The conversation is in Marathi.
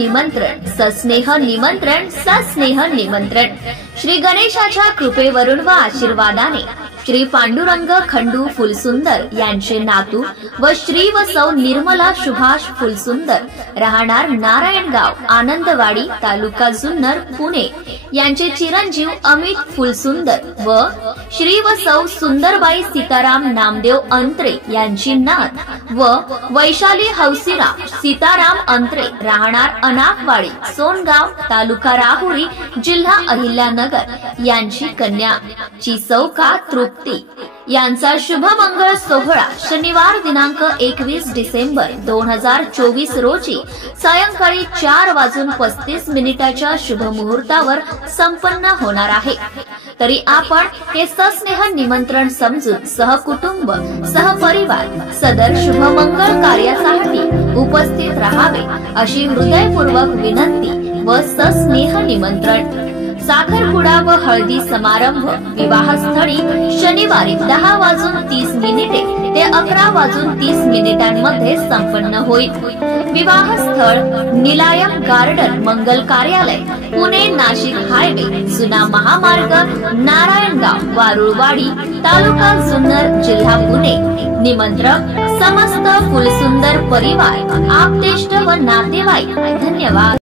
निमंत्रण, सस्नेह निमंत्रण, सस्नेह निमंत्रण। श्री गणेशाच्या कृपेवरून व आशीर्वादाने श्री पांडुरंग खंडू फुलसुंदर यांचे नातू व श्री व सौ निर्मला सुभाष फुलसुंदर राहणार नारायणगाव, आनंदवाडी, तालुका जुन्नर, पुणे यांचे चिरंजीव अमित फुलसुंदर व श्री व सौ सुंदरबाई सीताराम नामदेव अंत्रे यांची नात व वैशाली हौसीराम सीताराम अंत्रे राहणार अनाकवाडी, सोनगाव, तालुका राहुरी, जिल्हा अहिल्यानगर यांची कन्या ची सौका तृप्ती यांचा शुभमंगळ सोहळा शनिवार दिनांक 21 डिसेंबर 2024 रोजी सायंकाळी 4:35 शुभ मुहूर्तावर संपन्न होणार आहे। तरी आपण हे सस्नेह निमंत्रण समजून सहकुटुंब, सहपरिवार सदर शुभमंगळ कार्यासाठी उपस्थित राहावे अशी हृदयपूर्वक विनंती व सस्नेह निमंत्रण। साखरपुडा व हळदी समारंभ विवाहस्थळी शनिवारी 10:30 ते 11:30 संपन्न होईल। विवाहस्थळ निलायम गार्डन, मंगल कार्यालय, पुणे नाशिक हायवे, जुना महामार्ग, नारायणगाव, वारुळवाडी, तालुका जुन्नर, जिल्हा पुणे। निमंत्रक समस्त फुलसुंदर परिवार, आप्तेष्ट व नातेवाईक। धन्यवाद।